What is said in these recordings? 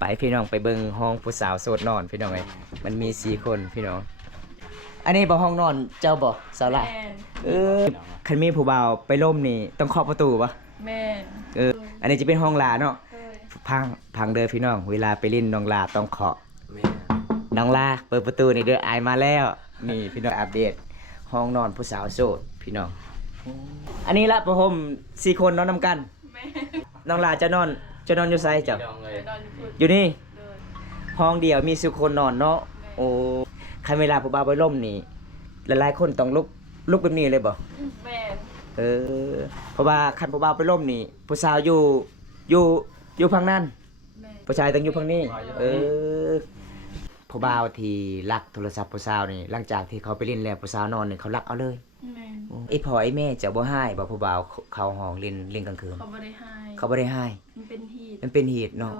ไปพี่น้องไปเบิ่งห้องผู้สาวโสดนอนพี่น้องไงมันมี4คนพี่น้องอันนี้บ่ห้องนอนเจ้าบ่สาวละคันมีผู้บ่าวไปล่มนี่ต้องเคาะประตูบ่แม่อันนี้จะเป็นห้องลาเนาะพังเด้อพี่น้องเวลาไปเล่นน้องลาต้องเคาะน้องลาเปิดประตูนี่เด้ออายมาแล้วนี่พี่น้องอัปเดตห้องนอนผู้สาวโสดพี่น้องอันนี้ละประหม4คนนอนนำกันน้องลาจะนอนอยู่ไสจ้ะอยู่นี่ห้องเดียวมี4คนนอนเนาะโอ้คันเวลาผู้บ่าวไปล่มนี่หลายๆคนต้องลุกแบบนี้เลยบ่แม่เพราะว่าคันผู้บ่าวไปล่มนี่ผู้สาวอยู่ฝั่งนั้นผู้ชายต้องอยู่ฝั่งนี้ผู้บ่าวที่ลักโทรศัพท์ผู้สาวนี่หลังจากที่เขาไปเล่นแล้วผู้สาวนอนนี่เขาลักเอาเลยไอ้พ่อไอ้แม่จะบ่ให้บ่ผู้บ่าวเข้าห้องเล่นกลางคืนเขาบ่ได้ให้มันเป็นเหตุเนาะ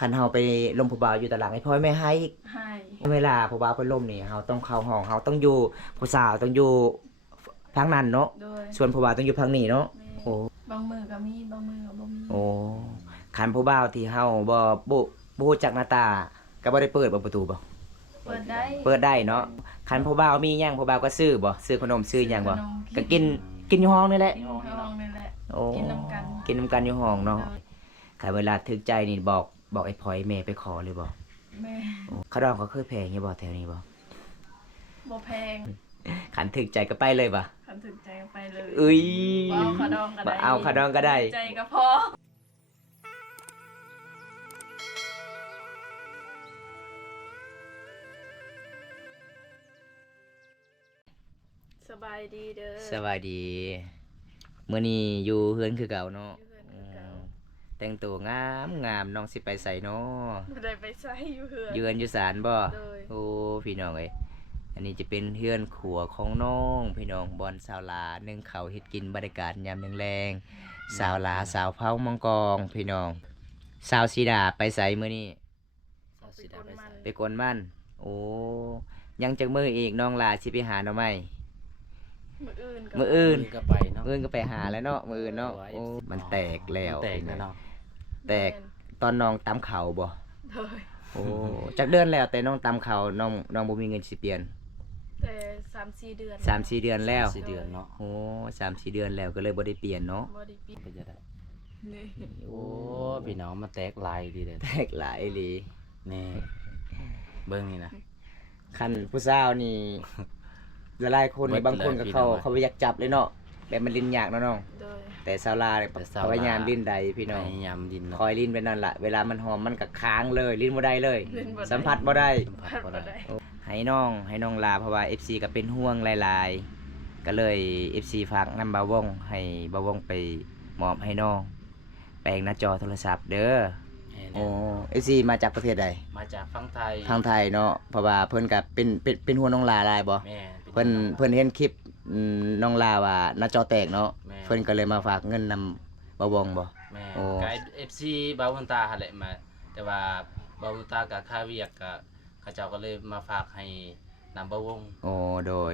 คันเฮาไปล่มผู้บ่าวอยู่ตารางไอ้พ่อแม่ให้เวลาผู้บ่าวไปล่มนี่เฮาต้องเข้าห้องเฮาต้องอยู่ผู้สาวต้องอยู่ฝั่งนั้นเนาะส่วนผู้บ่าวต้องอยู่ฝั่งนี้เนาะโอ้บางมือก็มีบางมือก็บ่มีโอ้คันผู้บ่าวที่เฮาบ่รู้จักหน้าตาก็บ่ได้เปิดประตูบ่เปิดได้เนาะคันผู้บ่าวมีหยังผู้บ่าวก็ซื้อบ่ซื้อขนมซื้อหยังบ่ก็กินอยู่ห้องนี่แหละโอ้กินน้ำกันอยู่ห้องเนาะคันเวลาถึกใจนี่บอกไอ้พ่อไอ้แม่ไปขอเลยบ่แม่เขาดองเขาเคยแพงอยู่บ่แถวนี้บ่แพงขันถึกใจก็ไปเลยบ่ขันถึกใจก็ไปเลยอุ้ยเอาขาดองก็ได้ใจก็พอสบายดีเด้อสบายดีมื้อนี้อยู่เฮือนคือเก่าเนาะแต่งตัวงามน้องสิไปใส่เนาะบ่ได้ไปใส่อยู่เฮือนอยู่ศาลบ่โอ้พี่น้องเอ้ยอันนี้จะเป็นเฮือนขัวของน้องพี่น้องบอนสาวลานึ่งข้าวเฮ็ดกินบรรยากาศยามแรงๆสาวลาสาวเผามังกรพี่น้องสาวสีดาไปใส่มื้อนี้ไปกวนมันโอ้ยังจักมื้ออีกน้องลาสิไปหาหน่อไม้มื้ออื่นก็ไปเนาะก็ไปหาแล้วเนาะมื้ออื่นเนาะโอ้มันแตกแล้วเนาะแตกตอนน้องตำข้าวบ่โอ้จักเดือนแล้วแต่น้องตำข้าวน้องบ่มีเงินสิเปลี่ยนแต่3-4 เดือน3-4 เดือนแล้ว4 เดือนเนาะโอ้3-4 เดือนแล้วก็เลยบ่ได้เปลี่ยนเนาะบ่ได้เปลี่ยนก็จะได้โอ้พี่น้องมาแตกลายดีเด้อแตกหลายอีหลีนี่เบิ่งนี่นะคันผู้สาวนี่หลายคนนี่บางคนก็เขาไปอยากจับเลยเนาะแบบมันลิ้นยากเนาะน้องแต่สาวลาเนี่ยพยายามลิ้นใดพี่น้องพยายามลิ้นคอยลิ้นไปนั่นล่ะเวลามันหอมมันก็ค้างเลยลิ้นบ่ได้เลยสัมผัสบ่ได้ให้น้องลาเพราะว่า FC ก็เป็นห่วงหลายๆก็เลย FC ฝากนำบ่าวงให้บ่าววงไปมอบให้น้องแปลงหน้าจอโทรศัพท์เด้อโอ้ FC มาจากประเทศใดมาจากฝั่งไทยเนาะเพราะว่าเพิ่นก็เป็นห่วงน้องลาหลายบ่เพิ่นเห็นคลิปน้องลาว่าหน้าจอแตกเนาะเพิ่นก็เลยมาฝากเงินนำบ่าววงบ่โอ้ไกด์ FC บ่าวตาหั่นแหละมาแต่ว่าบ่าวตากับค่าเวียกก็เขาเจ้าก็เลยมาฝากให้นำบ่าวงโอ้โดย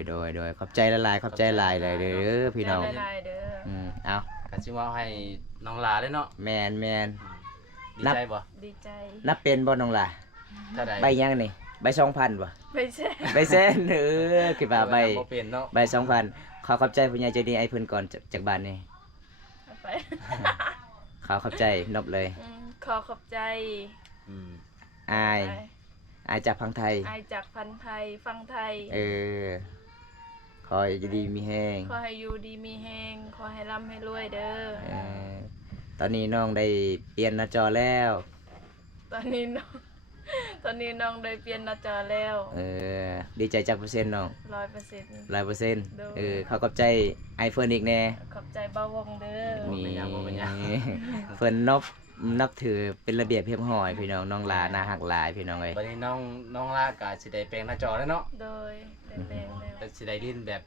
ขอบใจหลายๆขอบใจหลายเลยเด้อพี่น้องเอาก็สิว่าให้น้องลาเลยเนาะแม่นดีใจบ่ดีใจนับเป็นบ่น้องลาเท่าใดใบยังนี่ใบ 2,000 บ่ใบแสนคิดว่าใบ บ่เป็นเนาะใบ 2,000 ขอบใจผู้ใหญ่ใจดีไอ้เพิ่นก่อนจากบ้านนี่ไปขอบใจนบเลยขอบใจอายจากพังไทยอายจากพันไทยฟังไทยขอให้ดีมีแฮงขอให้อยู่ดีมีแฮงขอให้ร่ำให้รวยเด้อตอนนี้น้องได้เปลี่ยนหน้าจอแล้วตอนนี้น้องได้เปลี่ยนหน้าจอแล้วดีใจจักเปอร์เซ็นต์น้อง 100%เขาขอบใจไอเฟิร์นอีกแน่ขอบใจบ่าวงเด้อนี่เฟิร์นนับถือเป็นระเบียบเรียบร้อยพี่น้องน้องลาน่าฮักหลายพี่น้องเอ้ยบัดนี้น้องลาก็สิได้แปลงหน้าจอแล้วเนาะโดยได้แปลงแล้วสิได้ลิ้นแบบ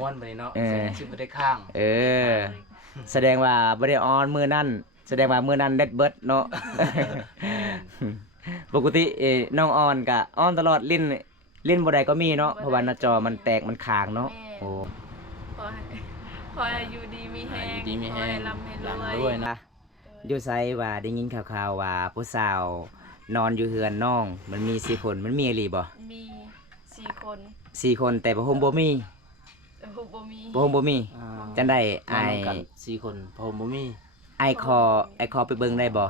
ม้วนบัดนี้เนาะสิบ่ได้ข้างแสดงว่าบ่ได้ออนมื้อนั้นแสดงว่ามื้อนั้นเน็ตเบิดเนาะปกติน้องออนก็ออนตลอดลิ้นบ่ได้ก็มีเนาะเพราะว่าหน้าจอมันแตกมันค้างเนาะโอ้ขอให้อยู่ดีมีแฮงขอให้ร่ำให้รวยนะ อยู่ไสว่าได้ยินข่าวๆว่าผู้สาวนอนอยู่เฮือนน้องมันมี4คนมันมีอีหลีบ่ มี4 คน 4คนแต่ผ้าห่มบ่มี บ่มี ผ้าห่มบ่มีจังได้ น อ้า อน ย นำกัน4คนพอบ่มี อ้ายคอไปเบิ่งได้บ่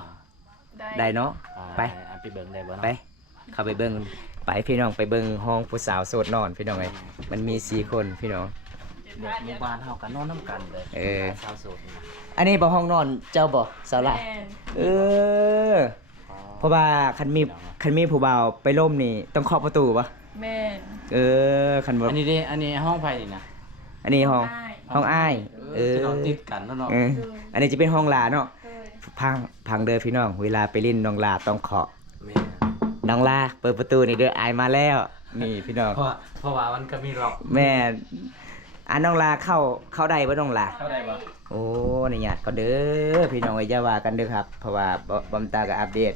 ได้เนาะ ไป ไปเบิ่งได้บ่เนาะ ไปเข้าไปเบิ่งไปพี่น้องไปเบิ่งห้องผู้สาวโสดนอนพี่น้องเอ้ยมันมี4คนพี่น้อง หมู่บ้านเฮาก็นอนนํกันเลย เออ ชาวโสดนี่นะ อันนี้บ่ห้องนอนเจ้าบ่สาวหลา แม่น เออเพราะว่าคันมีผู้บ่าวไปล่มนี่ต้องเคาะประตูบ่ แม่น เออคันบ่ อันนี้เด้อันนี้ห้องไผนี่นะ อันนี้ห้อง อ้าย ห้องอ้ายเออ จะนอนติดกันแล้วเนาะ เอออันนี้จะเป็นห้องหลาเนาะ โดย พังเด้อพี่น้องเวลาไปเล่นน้องหลาต้องเคาะ แม่ น้องลาเปิดประตูนี่เด้ออายมาแล้ว นี่พี่น้อง เพราะว่ามันก็มีล็อก แม่น้องลาเข้าได้บ่น้องลา เข้าได้บ่ โอ้นี่ญาติก็เด้อพี่น้องอย่าว่ากันเด้อครับ เพราะว่าบอมตาก็อัปเดต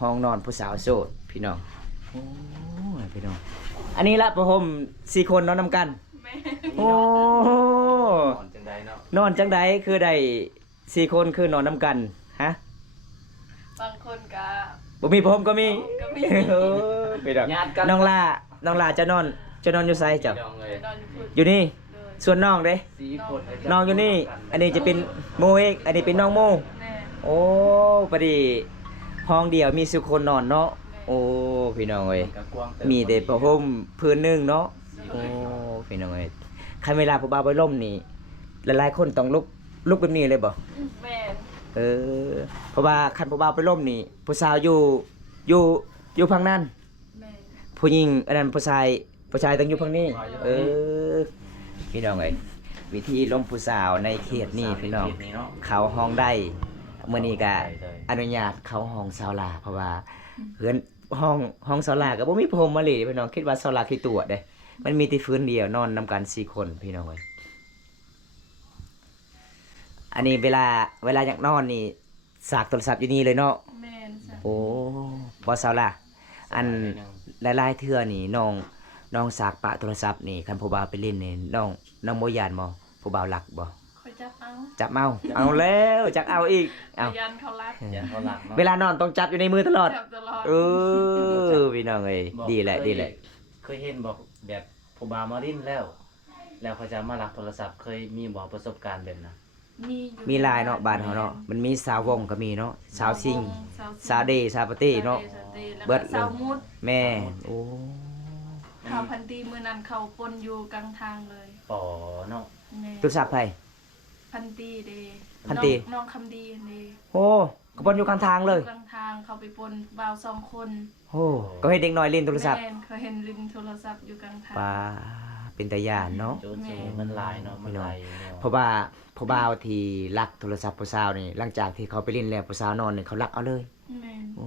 ห้องนอนผู้สาวโสดพี่น้องโอ้ยพี่น้องอันนี้ละประหม4คนนอนนำกัน แม่น โอ้ นอนจังไดเนาะ นอนจังไดคือได้4คนคือนอนนำกันฮะ บางคนก็ บ่มีผมก็มี ก็มี เออพี่น้อง ญาติกัน น้องลาจะนอนอยู่ไสจ้ะ พี่น้องเลย นอนอยู่พุ่น อยู่นี่ โดย ส่วนน้องเด้ 4คน น้องอยู่นี่ อันนี้จะเป็นโมเอกอันนี้เป็นน้องโม แม่น โอ้พอดีห้องเดียวมีสุคนนอนเนาะโอ้พี่น้องเอ้ย ก็กว้างเติบ มีแต่ผ้าห่มพื้นหนึงเนาะโอ้พี่น้องเอ้ยคันเวลาผู้บ่าวไปล่มนี่หลายๆคนต้องลุกแบบนี้เลยบ่ แม่น เออเพราะว่าคันผู้บ่าวไปล่มนี่ผู้สาวอยู่ฝั่งนั้น แม่น ผู้หญิงอันนั้นผู้ชายต้องอยู่ฝั่งนี้เออพี่น้องเอ้ยวิธีล้มผู้สาวในเขตนี้พี่น้อง เนาะ เขาห้องได้เมื่อนี้ก็ ได้ อนุญาตเขาห้องซาวลาเพราะว่าเพื่อนห้องซาวลาก็บ่มีพรมมาเลยพี่น้องคิดว่าซาวลาขี้ตัวเด้มันมีแต่พื้นเดียวนอนนำกัน4คนพี่น้องเอ้ยอันนี้เวลาอยากนอนนี่สากโทรศัพท์อยู่นี่เลยเนาะ แม่นจ้ะ โอ้บ่ซาวลาอันหลายๆเทื่อนี่น้องสากปะโทรศัพท์นี่คันผู้บ่าวไปเล่นนี่น้องบ่ยานบ่ผู้บ่าวหลักบ่ คอยจับเอา จับเอาแล้วจักเอาอีกเอา ยันเขารัก อย่าเขาหลักเนาะ เวลานอนต้องจับอยู่ในมือตลอด จับตลอด เออพี่น้องเอ้ย บอก ดีแหละ เคย ดีแหละ เคยเห็นบอกแบบผู้บ่าวมาดิ้นแล้ว แล้วเขาจะมาลักโทรศัพท์เคยมีบอกประสบการณ์แบบนั้น มีอยู่ มีลายเนาะบ้านเฮาเนาะมันมีสาววงก็มีเนาะสาวซิง สาวเดย์สาวปาร์ตี้เนาะ เบิ เบิ ด ด เลย สาวมุด แม่โอ้ ข่าวพันตีมือนั้นเขาปนอยู่กลางทางเลย ปอเนาะ แม่ ตุศัพท์ไผ พันตีเด พันตี น้องคำดีเด โอ้ก็บนอยู่กลางทางเลย กลางทางเขาไปปนบ่าว2 คน โอ้ก็ให้เด็กน้อยเล่นโทรศัพท์ แม่นเขาเห็นลินโทรศัพท์อยู่กลางทาง ปลาเป็นตาย่านเนาะ โจรสมุนมันหลายเนาะมันหลายเนาะ เพราะว่าผู้บ่าวที่ลักโทรศัพท์ผู้สาวนี่หลังจากที่เขาไปเล่นแล้วผู้สาวนอนนี่เขาลักเอาเลย แม่น โอ้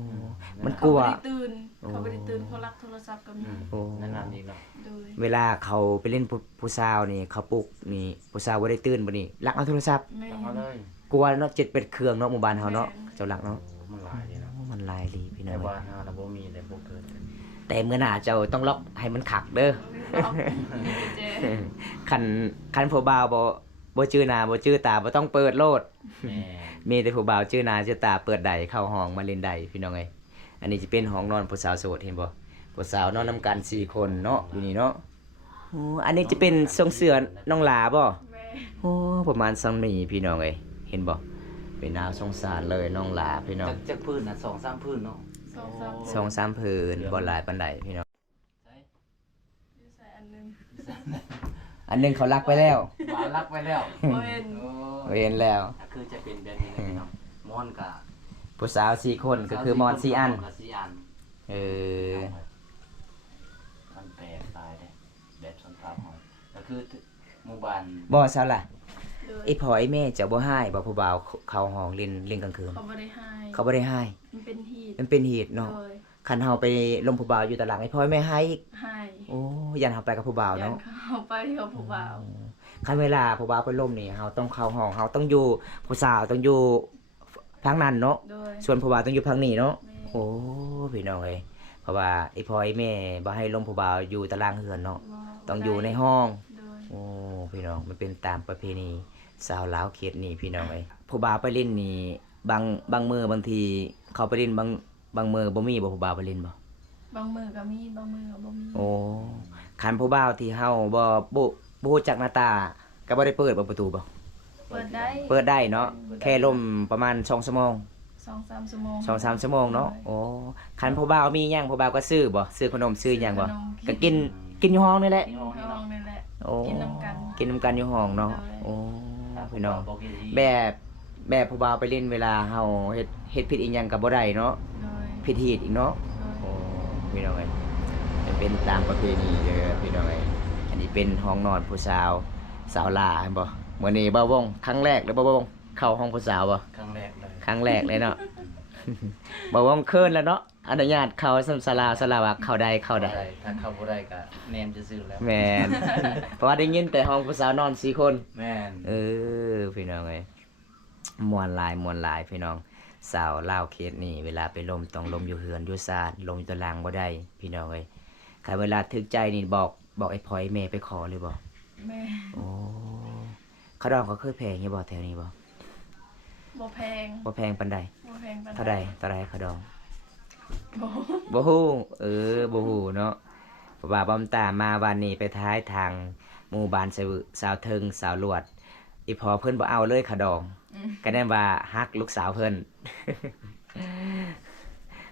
มันกลัว เขาไม่ได้ตื่นเขาไม่ได้ตื่นเขารักโทรศัพท์ก็มี โอ้ นั่นนั่นอีกเนาะ โดย เวลาเขาไปเล่นผู้สาวนี่เขาปลุกนี่ผู้สาวบ่ได้ตื่นบ่นี่ลักเอาโทรศัพท์ แม่ เอาเลย กลัวเนาะ7-8เครื่องเนาะหมู่บ้านเฮาเนาะเจ้าหลักเนาะ โอ้มันหลายเนาะ โอ้มันลายดีพี่น้ แต่ อง บ้านเฮาน่ะบ่มีแต่บ่เกิดกัน แต่เมื่อหน้าเจ้าต้องล็อกให้มันขักเด้อ เอาเจ คันผู้บ่าวบ่ชื่อหน้าบ่ชื่อตาบ่ต้องเปิดโลด แม่ มีแต่ผู้บ่าวชื่อหน้าชื่อตาเปิดใดเข้าห้องมาเล่นใดพี่น้องเอ้ยอันนี้จะเป็นห้องนอนผู้สาวโสดเห็นบ่ผู้สาวนอนนํกัน4คนเนาะอยู่นี่เนาะโอ้อันนี้จะเป็นทรงเสื้อน้องหลาบ่ แม่ โอ้ประมาณ2นี้พี่น้องเอ้ยเห็นบ่เป็นน่าสงสารเลยน้องหลาพี่น้อง จักพื้นน่ะ2-3พื้นเนาะ 2-3ผืนบ่หลายปานใดพี่น้อง ใช่ ใส่อันหนึง อันหนึงเขาลักไปแล้ว บ่าวรักไว้แล้ว บ่เห็น โอ้ เห็นแล้ว คือจะเป็นแบบนี้นะพี่น้องมอนกะ ผู้สาว4คนก็คือมอน4อัน กับ4อัน เออ มันแปลกตายเลยแบบชนเผ่าเฮาก็คือหมู่บ้าน บ่ซะล่ะ โดย ไอ้พ่อไอ้แม่เจ้าบ่ให้บ่ผู้บ่าวเข้าห้องเล่นกลางคืน เขาบ่ได้ให้ เขาบ่ได้ให้ มันเป็นฮีต มันเป็นเหตุเนาะ โดย คันเฮาไปลมผู้บ่าวอยู่ตารางไอ้พ่อไอ้แม่ให้อีก ให้ โอ้ยันเฮาไปกับผู้บ่าว ยัน เนาะ เขาไปกับผู้บ่าว คันเวลาผู้บ่าวไปล่มนี่เฮาต้องเข้าห้องเฮาต้องอยู่ผู้สาวต้องอยู่ทางนั้นเนาะ โดย ส่วนผู้บ่าวต้องอยู่ทางนี้เนาะ แม่ โอ้พี่น้องเอ้ยเพราะว่าไอ้พ่อไอ้แม่บ่ให้ลมผู้บ่าวอยู่ตารางเฮือนเนาะ บ่ ต้องอยู่ในห้อง โดย โอ้พี่น้องมันเป็นตามประเพณีสาวลาวเขตนี่พี่น้องเอ้ยผู้บ่าวไปเล่นนี่ บางมื้อบางทีเขาไปเล่นบางมื้อบ่มีบ่ผู้บ่าวไปเล่นบ่ บางมือก็มีบางมือก็บ่มี โอ้คันผู้บ่าวที่เฮาบ่ฮู้จักหน้าตาก็บ่ได้เปิดบ่ประตูบ่ เปิดได้ เปิดได้เนาะแค่ลมประมาณ2ชั่วโมง 2-3 ชั่วโมง 2-3 ชั่วโมงเนาะโอ้คันผู้บ่าวมีหยังผู้บ่าวก็ซื้อบ่ซื้อขนมซื้อหยังบ่ก็กินอยู่ห้องนี่แหละ ห้องนี่แหละ โอ้ กินนำกัน กินนำกันอยู่ห้องเนาะ ได้ โอ้ ถ้า พี่น้อง บ่กินดี แบบผู้บ่าวไปเล่นเวลาเฮาเฮ็ดผิดอีหยังก็บ่ได้เนาะ โดย ผิดฮีดอีกเนาะ โอ้พี่น้องเอ้ยมันเป็นตามประเพณีเด้อพี่น้องเอ้ยอันนี้เป็นห้องนอนผู้สาวสาวลาเห็นบ่มื้อนี้บ่าววงครั้งแรกเลยบ่าววงเข้าห้องผู้สาวบ่ ครั้งแรกเลย ครั้งแรกเลยเนาะ บ่าววงเคินแล้วเนาะอนุญาตเข้าศาลาว่าเข้าได้ ถ้าเข้าบ่ได้ก็แนมจะซื้อแล้ว แม่น เพราะว่าได้ยินแต่ห้องผู้สาวนอน4คน แม่น พี่น้องเอ้ยม่วนหลายพี่น้องสาวลาวเขตนี่เวลาไปลมต้องลมอยู่เฮือนอยู่ซาดลมอยู่ตารางบ่ได้พี่น้องเอ้ยคันเวลาถึกใจนี่บอกไอ้พลอยแม่ไปขอเลยบ่ แม่ โอ้เขาดองเขาเคยแพงอยู่บ่แถวนี้บ่ บ่แพง บ่แพงปานใด บ่แพงปาน เท่าใดเขาดอง บ่ บ่ฮู้บ่ฮู้เนาะเพราะว่าบอมตามมาวันนี้ไปท้ายทางหมู่บ้านสาวเทิงสาวลวดอีพอเพิ่นบ่เอาเลยเขาดอง ก็แน่ว่าฮักลูกสาวเพิ่น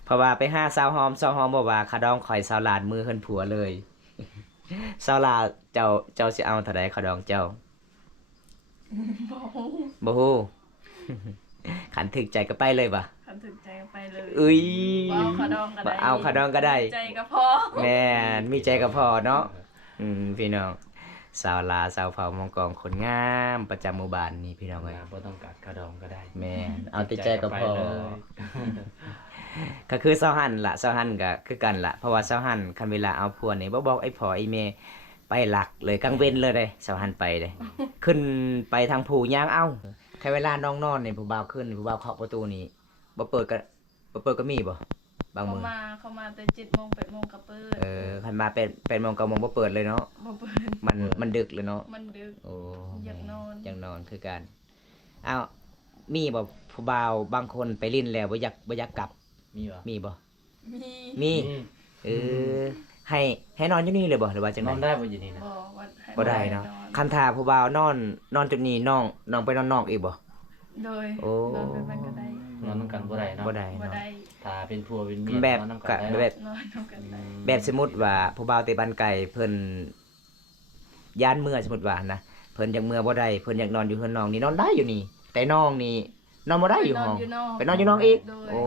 เพราะว่าไปหาสาวหอมบอกว่าขาดองข่อยสาวหลานมือเพิ่นผัวเลย สาวลาวเจ้าสิเอาเท่าใดขาดองเจ้า บ่ฮู้ บ่ฮู้ ขันถึกใจก็ไปเลยบ่ะ คันถึงใจก็ไปเลย อุ้ย บ่เอาขาดองก็ได้ บ่เอาขาดองก็ได้ ใจก็พอ แม่นมีใจก็พอเนาะพี่น้องสาวลาสาวเผามองกองคนงามประจำหมู่บ้านนี่พี่น้องเอ้ย บ่ต้องกัดกระดองก็ได้ แม่นเอาแต่ใจก็พอ ไปเลย ก็คือเซาหันล่ะเซาหันก็คือกันล่ะเพราะว่าเซาหันคันเวลาเอาผัวนี่บ่บอกไอ้พ่อไอ้แม่ไปหลักเลยกลางเว้นเลยเด้เซาหันไปเด้ ขึ้นไปทางผู้ย่างเอ้าใครเวลาน้องนอนนี่ผู้บ่าวขึ้นผู้บ่าวเคาะประตูนี่บ่เปิดก็มีบ่บางมื้อ เขามาแต่7:00 น 8:00 นก็เปิด คันมาเป็นโมง9โมงบ่เปิดเลยเนาะ บ่เปิด มันดึกเลยเนาะ มันดึก โอ้ อยากนอน อยากนอนคือกันอ้าวมีบ่ผู้บ่าวบางคนไปลิ้นแล้วบ่อยากกลับ มีบ่ มีบ่ มี มีให้นอนอยู่นี่เลยบ่หรือว่าจัง น ได๋ อนได้บ่อยู่นี่นะ บ่ว่าให้ บ่ได้เนาะ นอน คันท่าผู้บ่าวนอนจุดนี้น้องไปนอนนอกอีกบ่ โดย โอ้ นอนเป็นมันก็ได้ นอนนำกันบ่ได้เนาะ บ่ได้ บ่ เนาะ ได้ ถ้าเป็นผัวเป็นเมีย แบบ นอนนำ กะ กันได้ แบบ นอนนำกันได้ แบบสมมุติว่าผู้บ่าวเตะบ้านไก่เพิ่นย่านเมื่อสมมุติว่านะเพิ่นอยากเมื่อบ่ได้เพิ่นอยากนอนอยู่เฮือนน้องนี่นอนได้อยู่นี่ แต่น้องนี่นอนบ่ได้อยู่ห้อง ไปนอนอยู่น้องอีก โดย โอ้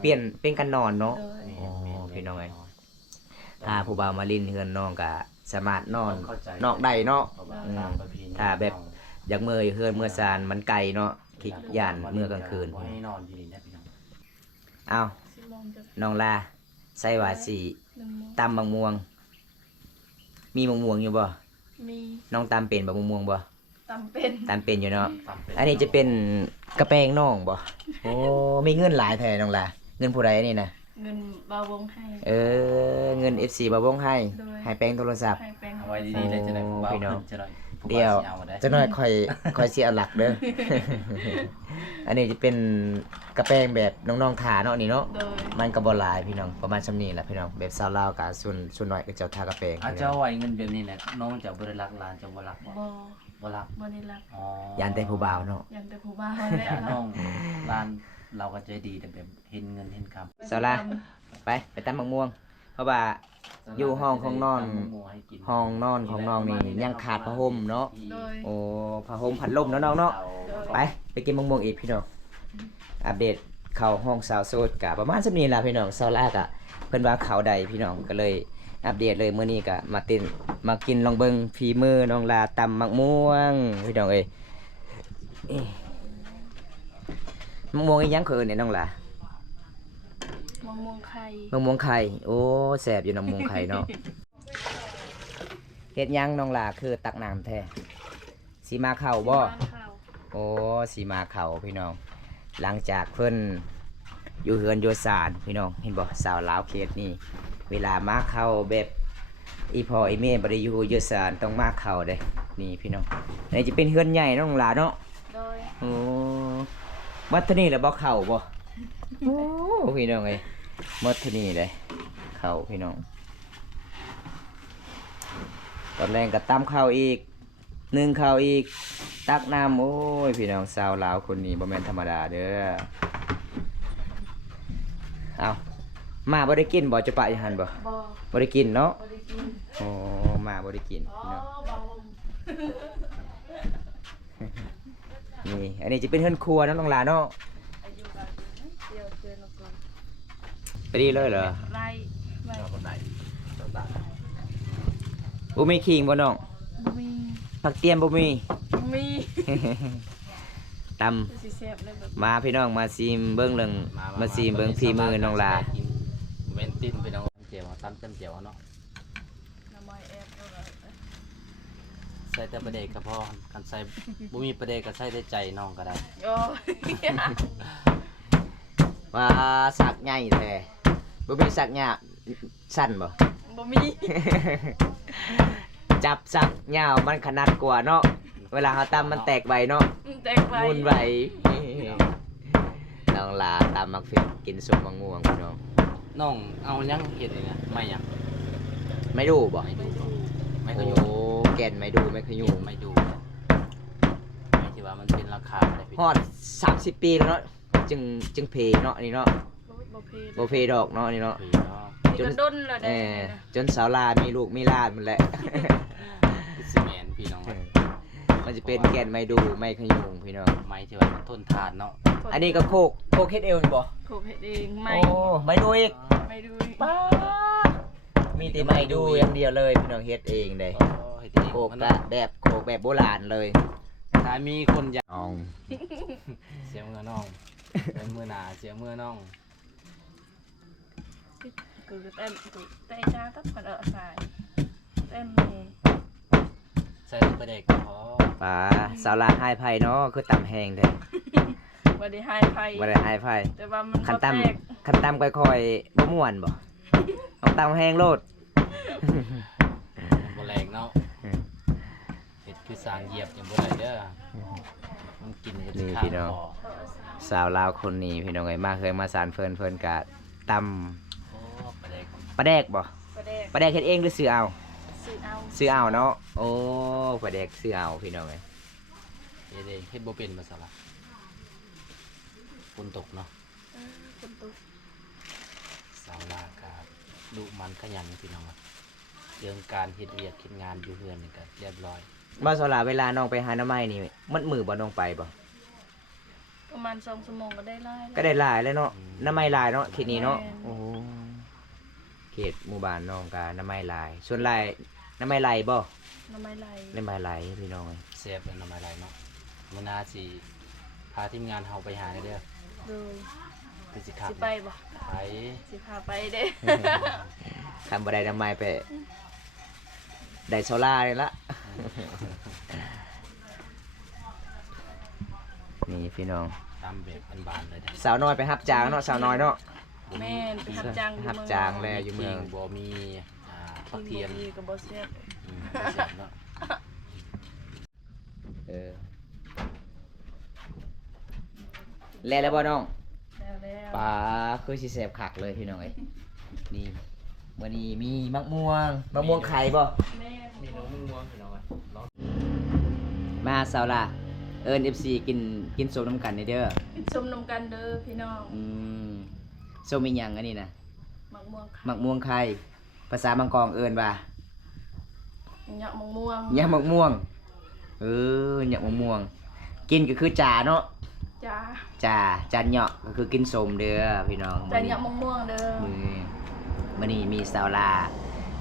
เปลี่ยนเป็นกันนอนเนาะ โดย อ๋อพี่น้องเอ้ย ถ้าผู้บ่าวมาลิ้นเฮือนน้องก็สามารถนอน เข้าใจ นอกได้เนาะ เพราะว่าตามประเพณี ถ้าแบบ อยากเมื่ออยู่เฮือนเมื่อซานมันไกลเนาะขี้ย่านเมื่อกลางคืน บ่ให้นอนอยู่นี่นะพี่น้อง อ้าว สิมองจะ น้องลาใส่ว่าสิ 1 โมง ตำมะม่วง มีมะม่วงอยู่บ่ มี น้องตำเป็นบ่มะม่วงบ่ ตำเป็น ตำเป็นอยู่เนาะ ตามเป็ อันนี้จะเป็นกระแปงน้องบ่ โอ้ มีเงินหลายแท้น้องลาเงินผู้ใดนี่นะ เงินบาวงให้ เงิน FC บ่วงให้ โดย ให้แปลงโทรศัพท์ ให้แปลง เอาไว้ดีๆเลยจะได้ผู้บ่าว พี่น้อง จะได้ผู้ เดี๋ยว สิเอาได้ จะน้อยค่อยสิเอาหลักเด้อ อันนี้จะเป็นกระแปงแบบน้องๆถาเนาะนี่เนาะ โดย มันก็บ่หลายพี่น้องประมาณซำนี้แหละพี่น้องแบบชาวลาวก็ส่วนน้อยก็เจ้าทากระแปง อาจจะเอาไว้เงินแบบนี้แหละน้องจะบ่ได้รักหลานจะบ่รักบ่ บ่ บ่รัก บ่ได้รัก อ๋อ ยันแต่ผู้บ่าวเนาะ ยันแต่ผู้บ่าวแหละ น้องหลานเราก็ใจดีแต่แบบเห็นเงินเห็นคำ สาราไปตำมะม่วง เพราะว่า อยู่ห้องของนอน ห้องนอนของน้องนี่ยังขาดผ้าห่มเนาะ โดย โอ้ผ้าห่มพัดลมเนาะน้องเนาะไปกินมะม่วงอีกพี่น้องอัปเดตเข้าห้องสาวโสดกะประมาณซำนี้ล่ะพี่น้องสาวลากะเพิ่นว่าเขาใดพี่น้องก็เลยอัปเดตเลยมื้อนี้ก็มากินลองเบิ่งฝีมือน้องลาตำมะม่วงพี่น้องเอ้ยมะม่วงอีหยังคือเนี่ยน้องลาม ะม่วงไข่ มะม่วงไข่โอ้แซ่บอยู่น้ำมะม่วงไข่เนาะ เฮ็ดหยังน้องลาคือตักน้ำแท้สีมาเข้าบ่ บ้านข้าว โอ้สีมาเข้าพี่น้อง หลังจากเพิ่นอยู่เฮือนอยู่ศาลพี่น้องเห็นบ่สาวลาวเขตนี่เวลามาเข้าแบบอีพ่ออีแม่บ่ได้อยู่อยู่ศาลต้องมาเข้าเด้นี่พี่น้องนี่จะเป็นเฮือนใหญ่น้องลาเนาะ โดย โอ้ มัดเท่านี้แหละบ่เข้าบ่โอ้พี่น้องเอ้ยมัดเท่านี้เลยเข้าพี่น้องตอนแรกก็ตำข้าวอีกนึ่งข้าวอีกตักน้ำโอ้ยพี่น้องสาวลาวคนนี้บ่แม่นธรรมดาเด้อเอามาบ่ได้กินบ่จะปะอยู่หั่นบ่ บ่ บ่ได้กินเนาะ บ่ได้กิน โอ้มาบ่ได้กิน อ๋อ พี่น้อง บ่ นี่อันนี้จะเป็นเฮือนครัวเนาะน้องหลาเนาะ อายุแบบเดียวเจอแล้วก็ ไปดีเลยเหรอ ไล่ไล่ เราก็ได้เราได้ บ่มีขิงบ่น้อง บ่มี ผักเตรียมบ่มี มี ต สิแซ่บเลยแบบ ำมาพี่น้องมาซีมเบิ่งเรื่องมาซีมเบิ่งฝีมือน้องหลา เว้นติ้นไปน้องเจียวตั้มเต็มเจียวเนาะ น้ำมันแอบแล้วก็ ใส่แต่ประเดกก็พอกันใส่บ่มีประเดกก็ใส่ได้ใจน้องก็ได้ โอ้ย ว่าสักใหญ่แท้บ่มีสักหยาบสั้นบ่ บ่มี จับสักยาวมันขนาดกว่าเนาะเวลาเฮาตำมันแตกใบเนาะ แตกไป มุนใบน้องหลาตำมักเผ็ดกินสุกมะม่วงพี่น้อง น้องเอายังเฮ็ดนี่นะไม่ยัง ไม่ดูบ่ ไม่ดูไม่ข โอ้ ยุง แก่นไม่ดูไม่ขยุง ไม่ดูไม่ที่ว่ามันเป็นราคาอะไรพี่ ฮอด30 ปีแล้วเนาะจึงเพเนาะนี่เนาะ บ่เพ บ่เพดอกเนาะนี่เนาะ พี่เนาะ นี่ก็ด้นแล้ว เอ ได้ อจนสาวลามีลูกมีหลานหมันแหละ ซีเมนต์พี่น้อง มันจะเป็นแก่นไม่ดูไม่ขยุงพี่น้อง ไม่ที่ว่ามันทนทานเนาะ อันนี้ก็โคกเฮ็ดเองบ่ โคกเฮ็ดเองไม่ โอ้ไม่ดูอีก ไม่ดู ป้ามีแต่ไม่ดูอย่างเดียวเลยพี่น้องเฮ็ดเองเด้ โอ้เฮ็ดเอง โคก มัน กะแบบโคกแบบโบราณเลย ถ้ามีคนอยาก น้อง เสียมือน้องเป็นมือหนาเสียมือน้อง cứ tem cứ tay cha tất phần ở xài tem này ใส่ประเด็กก็พอ ป้าสาวลาให้ไผเนาะคือตำแห้งเด้ và đi hai phay บ่ได้ให้ไผ แต่ว่ามัน คัน บ่ ตำ แตก คันตำค่อยๆบ่ม่วนบ่ต้องตำแห้งโลด บ่แรงเนาะเฮ็ดคือสร้างเหยียบอย่างบ่ได้เด้อมันกินก็สิข้างคอ สาวลาวคนนี้พี่น้องเอ้ยมาเคยมาสานเพิ่นกะตำ โอ้ประเด็ก ปลาแดกบ่ và đẹp ปลาแดกเฮ็ดเองหรือซื้อเอา sự ao ซื้อเอาเนาะโอ้ปลาแดกซื้อเอาพี่น้องเอ้ย เฮ็ดเองเฮ็ดบ่เป็นภาษาละฝนตกเนาะ con tôi สาวลากาดุมันขยันพี่น้องอะเรื่องการเฮ็ดเวียกเฮ็ดงานอยู่เฮือนนี่ก็เรียบร้อย บ่สาวลาเวลาน้องไปหาหน่อไม้นี่มันมือบ่น้องไปบ่ ประมาณ2 ชั่วโมงก็ได้ไล่ ก็ได้หลายแล้วเนาะหน่อไม้หลายเนาะเขตนี้เนาะ แม่น โอ้เขตหมู่บ้านน้องกะหน่อไม้หลายส่วนหลายหน่อไม้ไหลบ่ nó mới lầy หน่อไม้ไหลพี่น้องเอ้ย เซฟแล้วนำอะไรเนาะมื้อหน้าสิพาทีมงานเฮาไปหาเด้อ rồi คือสิขับ สิไปบ่ ไป สิพาไปเด้ ทำบ่ได้หน่อไม้ไปได้โซล่านี่ละ นี่พี่น้อง ตามแบบบานๆเลยเด้อ สาวน้อยไปรับจ้างเนาะสาวน้อยเนาะ แม่นไปรับจ้างอยู่ รับ เมือง จ้างแลอยู่เมือง บ่มีผักเทียม กินบ่ดีก็บ่แซ่บ บ่แซ่บเนาะ เออแล้วบ่น้อง แล้วแล้ว ปลาคือสิแซ่บคักเลยพี่น้องเอ้ยนี่มื้อนี้มีมะม่วงไข่บ่ แม่น นี่น้องม่วงพี่น้องเนาะ มาสาวล่ะเอิ้น FC กินส้มน้ำกันเด้อ กินชมนำกันเด้อพี่น้อง อืมส้มอีหยังอันนี้นะ มะม่วงค่ะ มะม่วงไข่ภาษาบางกองเอิ้นว่า เหยาะมะม่วง หยังมะม่วงหยังมะม่วง กินก็คือจ่าเนาะ จ้า จ่าเหยาะก็คือกินส้มเด้อพี่น้อง จ้าเหยาะมะม่วงเด้อ มื้อนี้มีสาวลา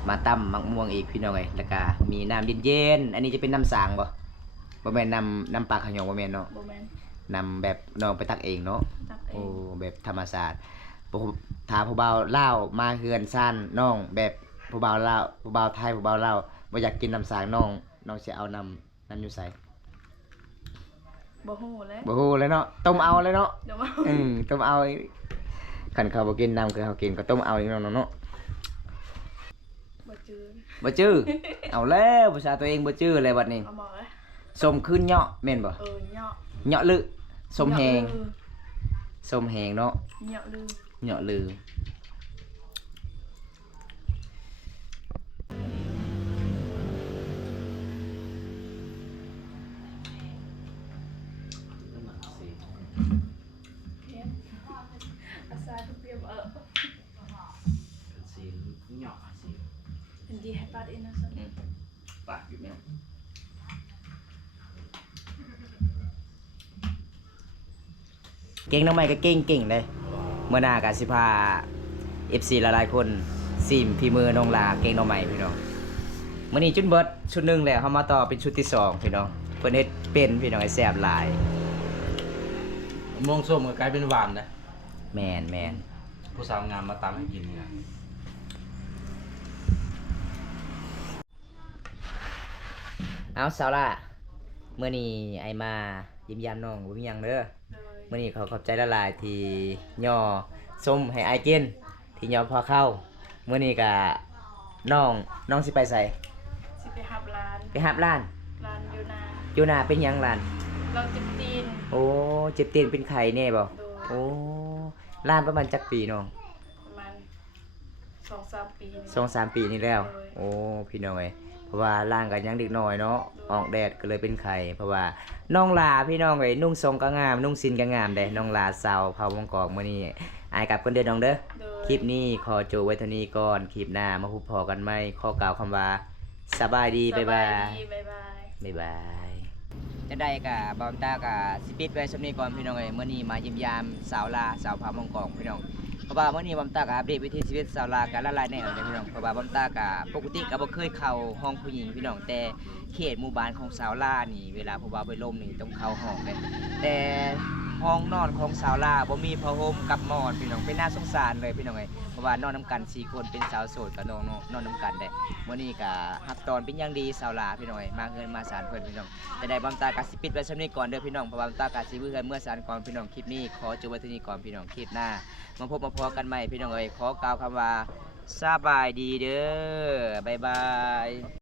มาตำมะม่วงอีกพี่น้องเอ้ยแล้วก็มีน้ำเย็นๆอันนี้จะเป็นน้ำสางบ่แม่นน้ำปลาขยองบ่แม่นเนาะ บ่แม่น นำแบบน้องไปตักเองเนาะ ตักเอ โอ้ ง แบบธรรมศาสตร์ถามผู้บ่าวลาวมาเฮือนซ่านน้องแบบผู้บ่าวลาวผู้บ่าวไทยผู้บ่าวลาวบ่อยากกินน้ำสางน้องสิเอาน้ำอยู่ไส บ่ฮู้แล้ว บ่ฮู้เลยเนาะต้มเอาเลยเนาะ เดี๋ยวมา ต้มเอาคันเขาบ่กินน้ำคือเขากินก็ต้มเอาอีกเนาะเนาะ บ่จือ บ่จื้อ เอาแล้วภาษาตัวเองบ่จื้อเลยบัดนี้ เอาหมอเลย ส้มขึ้นเหยาะแม่นบ่ เหยาะ เหยาะลึส้มแหง เหยาะ ส้มแหงเนาะ เหนียวลืม เหยาะลือ เพี้ยนอาซาทุกเปียบสีเหยาะสี เป็นดีให้ปัดอินนะสัน ปากอยู่แม่เก่งน้องใหม่ก็เก่งเลยเมื่อหน้ากาสิพา FC หลายๆคนซิมพี่มือน้องลาเก่งน้องใหม่พี่น้องมื้อนี้จุดเบิดชุดหนึงแล้วเฮามาต่อเป็นชุดที่สองพี่น้องเพิ่นเฮ็ดเป็นพี่น้องให้แซ่บหลาย ม่วงส้มก็กลายเป็นหวานนะ แมน ผู้สาวงามมาตามให้กินเนี่ย เอาสาวล่ะมื้อนี้ไอมายิ้มยามน้องบ่มีหยังเด้อ เลย มื้อนี้ขอบใจละลายที่ย่อส้มให้ไอกินที่ยอมพอเข้ามื้อนี้ก็น้องสิไปใส่ สิไปหับร้าน ไปหับร้าน ร้านอยู่นา อยู่หน้าเป็นหยังร้าน เราจะตีน โอ้เจ็บตีนเป็นไข้แน่บ่ โดย โอ้ร้านประมาณจักปีน้อง ประมาณ2-3 ปีนี่ 2-3 ปีนี่แล้ว โดย โอ้พี่น้องเอ้ยเพราะว่าร่างก็ยังเด็กน้อยเนาะ โดย ออกแดดก็เลยเป็นไข้เพราะว่าน้องลาพี่น้องเอ้ยนุ่งทรงก็งามนุ่งสินก็งามเด้น้องลาสาวเผาวังกอกมื้อนี้อายกลับคนเดียวน้องเด้อ โดย คลิปนี้ขอจบไว้เท่านี้ก่อนคลิปหน้ามาพบพอกันใหม่ขอกล่าวคำว่าสบายดีบ๊ายบาย สดีบ๊ายบาย บ๊ายบายจะได้กับบอมตากับสิปิดไว้สำนี้ก่อนพี่น้องเอ้ยมื้อนี้มาเยี่ยมยามสาวลาสาวพามังกองพี่น้องเพราะว่ามื้อนี้บอมตากับอัปเดตวิถีชีวิตสาวลากันละลายแน่เลยพี่น้องเพราะว่าบอมตากับปกติก็บ่เคยเข้าห้องผู้หญิงพี่น้องแต่เขตหมู่บ้านของสาวลานี่เวลาผู้บ่าวไปล่มนี่ต้องเข้าห้องเลยแต่ห้องนอนของสาวลาบ่มีผ้าห่มกับหมอนพี่น้องเป็นน่าสงสารเลยพี่น้องเอ้ยเพราะว่านอนนํกัน4คนเป็นสาวโสดกับน้องนอนนํกันได้มื้อนี้ก็รับตอนเป็นอย่างดีสาวลาพี่น้องเอ้ยมาเงินมาสารเพิ่นพี่น้อง แต่ได้บอมตากาสิปิดไว้สำนี้ก่อนเด้อพี่น้องเพราะว่าบอมตากาสิเมื่อสารก่อนพี่น้องคลิปนี้ขอจบไว้ที่นี่ก่อนพี่น้องคลิปหน้ามาพบมาพอกันใหม่พี่น้องเอ้ยขอกล่าวคำว่าสบายดีเด้อบ๊ายบาย